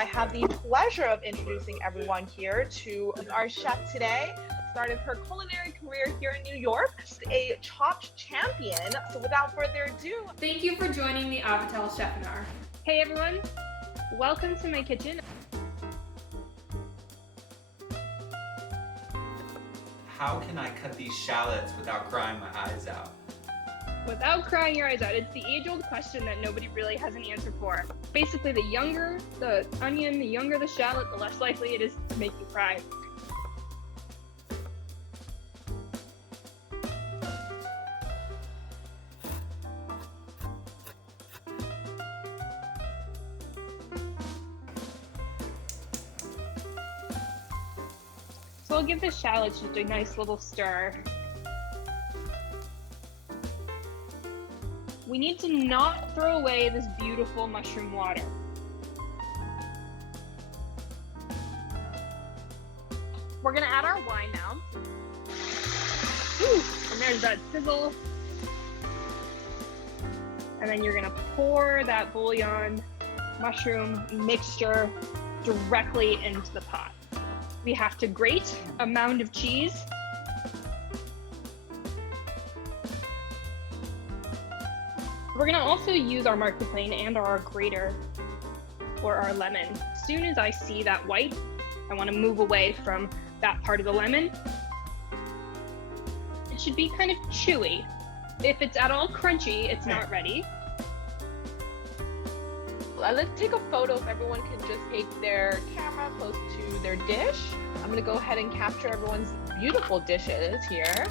I have the pleasure of introducing everyone here to our chef today. Started her culinary career here in New York, a chopped champion. So without further ado, thank you for joining the Avital Chefinar. Hey everyone, welcome to my kitchen. How can I cut these shallots without crying my eyes out? Without crying your eyes out, it's the age-old question that nobody really has an answer for. Basically, the younger the onion, the younger the shallot, the less likely it is to make you cry. So I'll give the shallots just a nice little stir. We need to not throw away this beautiful mushroom water. We're gonna add our wine now. Ooh, and there's that sizzle. And then you're gonna pour that bouillon mushroom mixture directly into the pot. We have to grate a mound of cheese. We're gonna also use our marqueplane and our grater for our lemon. As soon as I see that white, I wanna move away from that part of the lemon. It should be kind of chewy. If it's at all crunchy, it's not ready. let's take a photo if everyone can just take their camera close to their dish. I'm gonna go ahead and capture everyone's beautiful dishes here.